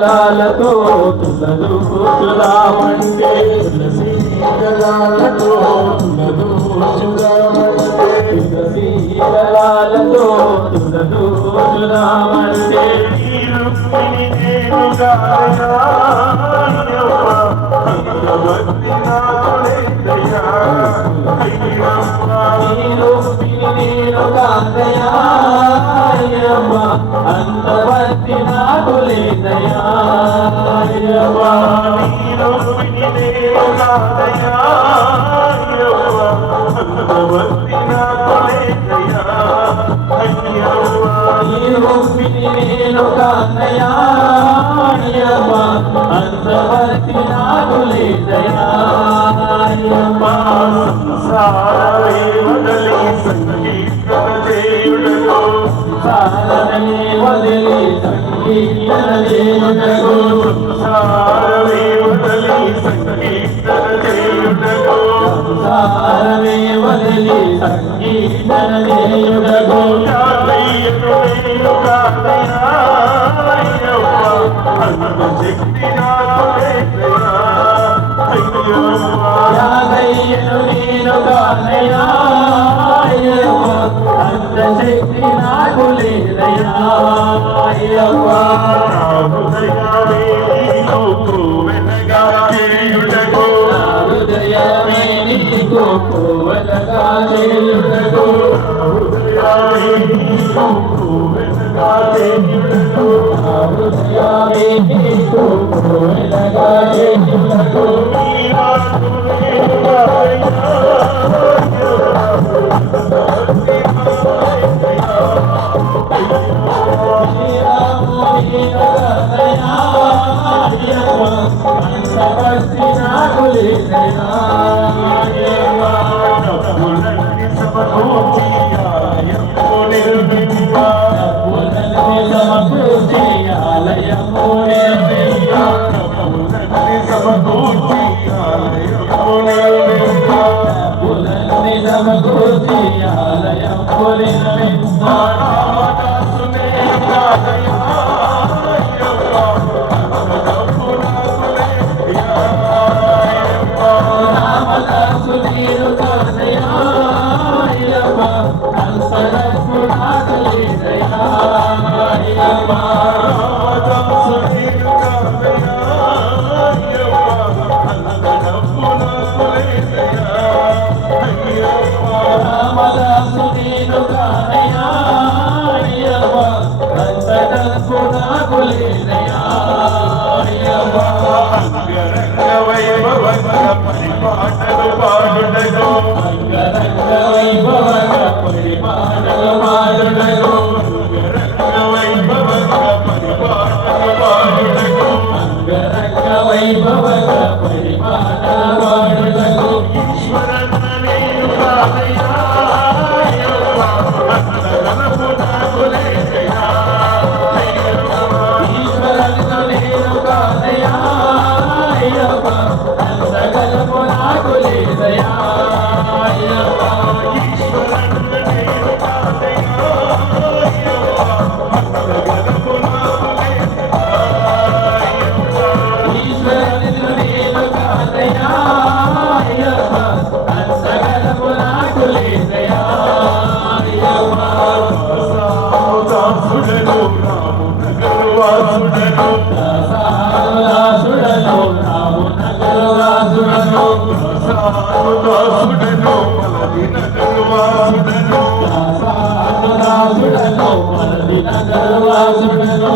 దళాలతో తులదు చూదామంటే తులసి దళాలతో తులదు చూదామంటే తులసి దళాలతో తులదు చూదామంటే నేను కాదయా అంతవర్తి నాకు లేదయా నేను కాదయా అంతవర్తి నాకు లేదయా సంసారమే వదలి సంగీత దేవుడగో సారమే వదిలి సంగీత దేవుడగో సంసారమే వదలి సంగీత దేవుడగో సారమే వదిలి సంగీత దేవుడగో యాదయ్యను నేను కాదయా శక్తి నాకు లేదయా యాదయ్యను నేను కాదయా అంత శక్తి నాకు లేదయా హృదయమే నీకు వెనగా చేయుటకు హృదయమే నీకు కోవలగా చేయుటకు హృదయమే నీకు వెనగా చేయుటకు హృదయమే నీకు కోవలగా చేయుటకు నగరవాసుడను